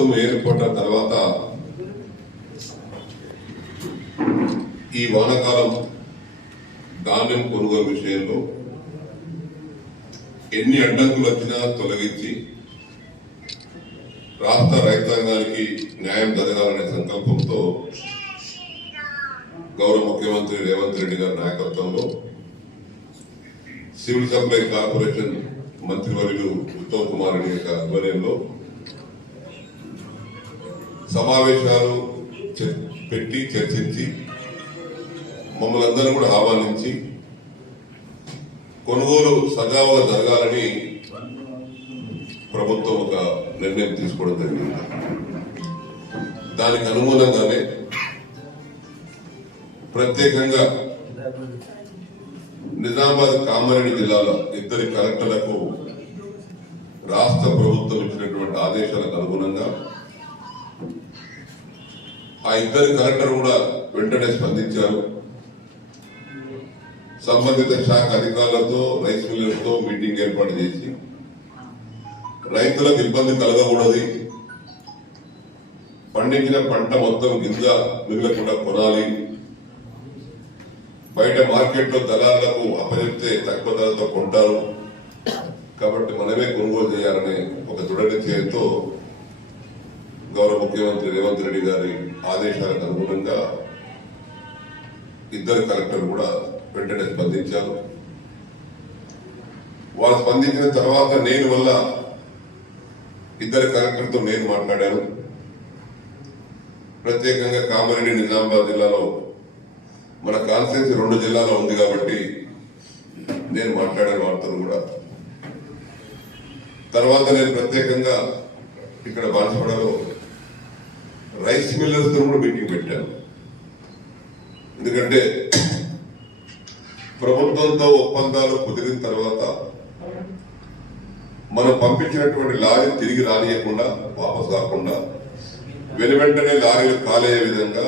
ప్రభుత్వం ఏర్పడిన తర్వాత ఈ వానాకాలం ధాన్యం కొనుగోలు విషయంలో ఎన్ని అడ్డంకులు వచ్చినా తొలగించి రాష్ట్ర రైతాంగానికి న్యాయం జరగాలనే సంకల్పంతో గౌరవ ముఖ్యమంత్రి రేవంత్ రెడ్డి గారి నాయకత్వంలో సివిల్ సప్లై కార్పొరేషన్ మంత్రివర్యులు ఉత్తమ్ కుమార్ రెడ్డి యొక్క ఆధ్వర్యంలో సమావేశాలు పెట్టి చర్చించి మమ్మల్ని అందరూ కూడా ఆహ్వానించి కొనుగోలు సజావుగా జరగాలని ప్రభుత్వం ఒక నిర్ణయం తీసుకోవడం జరిగింది. దానికి అనుగుణంగానే ప్రత్యేకంగా నిజామాబాద్ కామారెడ్డి జిల్లాలో ఇద్దరి కలెక్టర్లకు రాష్ట్ర ప్రభుత్వం ఇచ్చినటువంటి ఆదేశాలకు అనుగుణంగా ఆ ఇద్దరు కలెక్టర్ కూడా వెంటనే స్పందించారు. సంబంధిత శాఖ అధికారులతో రైస్ మిల్లర్లతో మీటింగ్ ఏర్పాటు చేసి రైతులకు ఇబ్బంది కలగకూడదు. పండించిన పంట మొత్తం గింజ మిగలకుండా కొనాలి. బయట మార్కెట్లో దళాలకు అప్పచెప్తే తక్కువ ధరతో కొంటారు. కాబట్టి మనమే కొనుగోలు చేయాలనే ఒక దృఢ నిశ్చయంతో గౌరవ ముఖ్యమంత్రి రేవంత్ రెడ్డి గారి ఆదేశాలకు అనుగుణంగా ఇద్దరు కలెక్టర్ కూడా వెంటనే స్పందించారు. వారు స్పందించిన తర్వాత నేను వల్ల ఇద్దరు కలెక్టర్తో నేను మాట్లాడాను. ప్రత్యేకంగా కామారెడ్డి నిజామాబాద్ జిల్లాలో మన కాన్స్టిట్యూన్సీ రెండు జిల్లాలో ఉంది కాబట్టి నేను మాట్లాడాను వారితో కూడా. తర్వాత నేను ప్రత్యేకంగా ఇక్కడ బాన్సవాడలో రైస్ మిల్లర్స్తో కూడా మీటింగ్ పెట్టాను ఎందుకంటే ప్రభుత్వంతో ఒప్పందాలు కుదిరిన తర్వాత మనం పంపించినటువంటి లారీ తిరిగి రానియకుండా వాపస్ కాకుండా వెను వెంటనే లారీలు కాలయ్యే విధంగా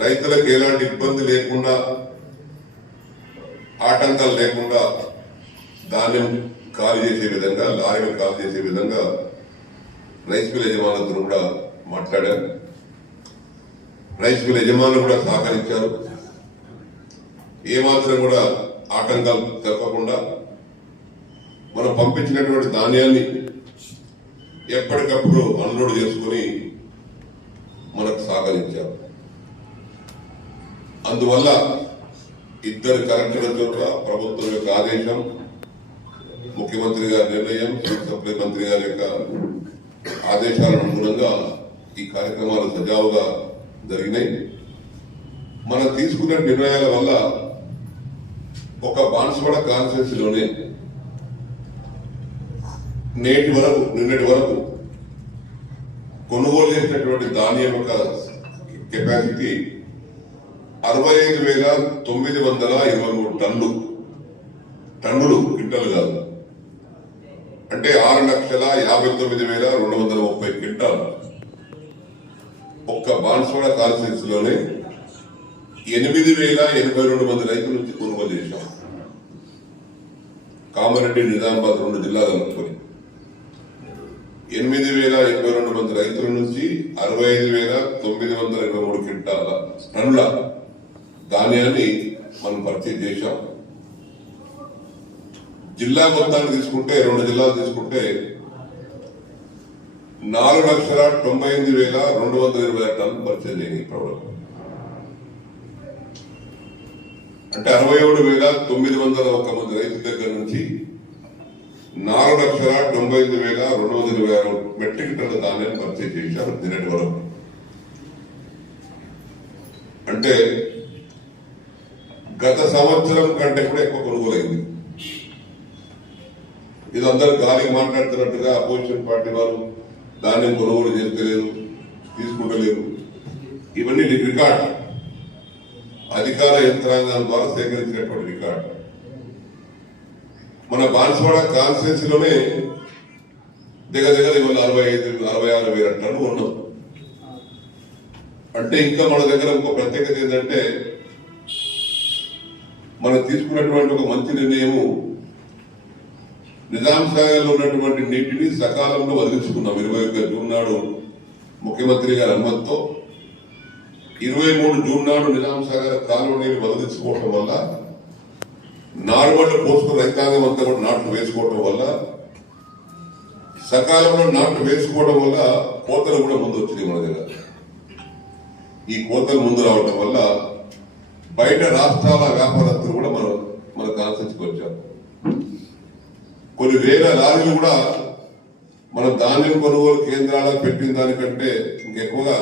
రైతులకు ఎలాంటి ఇబ్బంది లేకుండా ఆటంకాలు లేకుండా ధాన్యం ఖాళీ చేసే విధంగా లారీలు ఖాళీ చేసే విధంగా రైస్ మిల్ యజమానులతో కూడా మాట్లాడారు. రైస్ మిల్ యజమానులు కూడా సహకరించారు. ఏమాత్రం కూడా ఆటంకాలు తెలపకుండా మనం పంపించినటువంటి ధాన్యాన్ని ఎప్పటికప్పుడు అన్లోడ్ చేసుకుని మనకు సహకరించారు. అందువల్ల ఇద్దరు కలెక్టర్ల చోట్ల ప్రభుత్వం యొక్క ఆదేశం ముఖ్యమంత్రి గారి నిర్ణయం సివిల్ సప్లై మంత్రి గారి యొక్క ఆదేశాలకు అనుగుణంగా ఈ కార్యక్రమాలు సజావుగా జరిగినాయి. మనం తీసుకున్న నిర్ణయాల వల్ల ఒక బాన్సువాడ కాన్స్టిట్యూన్సీలోనే నేటి వరకు నిన్నటి వరకు కొనుగోలు చేసినటువంటి ధాన్యం యొక్క కెపాసిటీ అరవై ఐదు వేల తొమ్మిది వందల ఇరవై మూడు టన్నులు టన్నులు క్వింటల్ కాదు. అంటే ఆరు లక్షల యాభై తొమ్మిది వేల రెండు వందల ముప్పై క్వింటాలు. ఒక్క బాన్స్వాడ కాన్స్టిట్యూన్సీలోనే ఎనిమిది వేల ఎనభై రెండు మంది రైతుల నుంచి కొనుగోలు చేశాం. కామారెడ్డి నిజామాబాద్ రెండు జిల్లాలు కలుపుకొని ఎనిమిది వేల ఎనభై రెండు మంది రైతుల నుంచి అరవై ఐదు వేల తొమ్మిది వందల ఇరవై మూడు క్వింటాల టన్నుల ధాన్యాన్ని మనం పర్చేజ్ చేశాం. జిల్లా మొత్తాన్ని తీసుకుంటే రెండు జిల్లాలు తీసుకుంటే నాలుగు లక్షల తొంభై ఎనిమిది వేల రెండు వందల ఇరవై ఆరు పరిచయం పర్చేజ్ అయినాయి ప్రభుత్వం. అంటే అరవై ఏడు వేల తొమ్మిది వందల ఒక మంది రైతుల దగ్గర నుంచి నాలుగు లక్షల తొంభై ఐదు వేల రెండు వందల ఇరవై ఆరు మెట్రిక్ టన్ను ధాన్యాన్ని పరిచయం చేశారు నిన్నటి వరకు అంటే గత సంవత్సరం కంటే కూడా ఎక్కువ కొనుగోలైంది. ఇది అందరు గాలికి మాట్లాడుతున్నట్టుగా అపోజిషన్ పార్టీ వారు ధాన్యం కొనుగోలు చేస్తలేదు తీసుకుంటలేదు. ఇవన్నీ రికార్డ్. అధికార యంత్రాంగాల ద్వారా సేకరించినటువంటి రికార్డు. మన బాన్సువాడ కాన్స్టిట్యూన్సీలోనే దగ్గర దగ్గర ఇవాళ అరవై ఐదు అరవై ఆరు వేల టన్ను ఉన్నాం. అంటే ఇంకా మన దగ్గర ఒక ప్రత్యేకత ఏంటంటే మనం తీసుకున్నటువంటి ఒక మంచి నిర్ణయము నిజాం సాగర్లో ఉన్నటువంటి నీటిని సకాలంలో వదిలించుకున్నాం. ఇరవై ఒక్క జూన్ నాడు ముఖ్యమంత్రి గారి అనుమతితో ఇరవై మూడు జూన్ నాడు నిజాం సాగర్ కాలువ నీరు వదిలించుకోవటం వల్ల నారుమళ్ళు పోసుకుని రైతాంగం అంతా కూడా నాట్లు వేసుకోవటం వల్ల సకాలంలో నాట్లు వేసుకోవడం వల్ల కోతలు కూడా ముందు వచ్చినాయి మన దగ్గర. ఈ కోతలు ముందు రావటం వల్ల బయట రాష్ట్రాల వ్యాపారస్తులు కూడా మనం మన కాన్సెన్స్కి వచ్చారు కొన్ని వేల లారీలు కూడా మన ధాన్యం కొనుగోలు కేంద్రాలకు పెట్టిన దానికంటే ఇంకెక్కువగా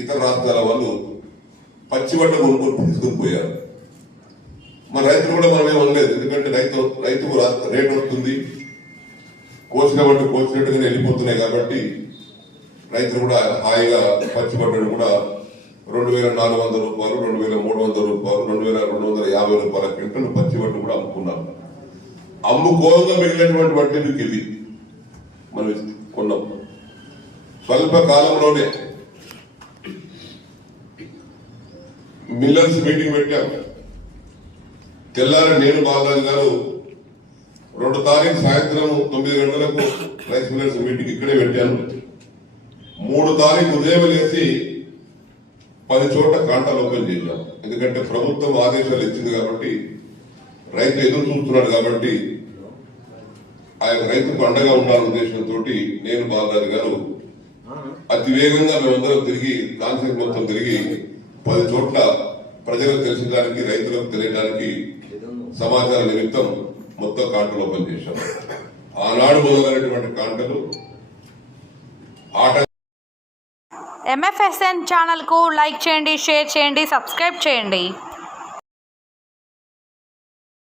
ఇతర రాష్ట్రాల వాళ్ళు పచ్చి బట్ట కొనుగోలు తీసుకుని పోయారు. మన రైతులు కూడా మనం ఏమనలేదు ఎందుకంటే రైతు రైతుకు రేటు వస్తుంది. కోసిన బట్టి కోసినట్టుగానే వెళ్ళిపోతున్నాయి కాబట్టి రైతులు కూడా హాయిగా పచ్చిబట్టలు కూడా రెండు వేల నాలుగు వందల రూపాయలు రెండు వేల మూడు వందల రూపాయలు రెండు వేల రెండు వందల యాభై రూపాయల క్వింటల్ పచ్చిబట్టలు కూడా అమ్ముకున్నారు. అమ్ముకోగా మిగిలినటువంటి వడ్డీకి ఇది మనం కొన్నాం. స్వల్ప కాలంలోనే మిల్లర్స్ మీటింగ్ పెట్టాం. తెల్లారి నేను బాలరాజు గారు రెండు తారీఖు సాయంత్రం తొమ్మిది గంటలకు రైస్ మిల్లర్స్ మీటింగ్ ఇక్కడే పెట్టాను. మూడు తారీఖు ఉదయం లేచి పది చోట్ల కాంటాలు ఓపెన్ చేశాం. ఎందుకంటే ప్రభుత్వం ఆదేశాలు ఇచ్చింది కాబట్టి రైతు ఎదురు చూస్తున్నాడు కాబట్టి ఆ యొక్క రైతుకు అండగా ఉండాలనే ఉద్దేశంతో నేను బాలరాజు గారు అతి వేగంగా మేమందరం తిరిగి కాన్సెప్ట్ మొత్తం తిరిగి పది చోట్ల ప్రజలకు తెలిసడానికి రైతులకు తెలియడానికి సమాచార నిమిత్తం మొత్తం కాంటలు ఓపెన్ చేశాం. ఆనాడు మొదలైనటువంటి కాంటలు ఆట ఎంఎఫ్ఎస్ఎన్ ఛానల్కు లైక్ చేయండి షేర్ చేయండి సబ్స్క్రైబ్ చేయండి.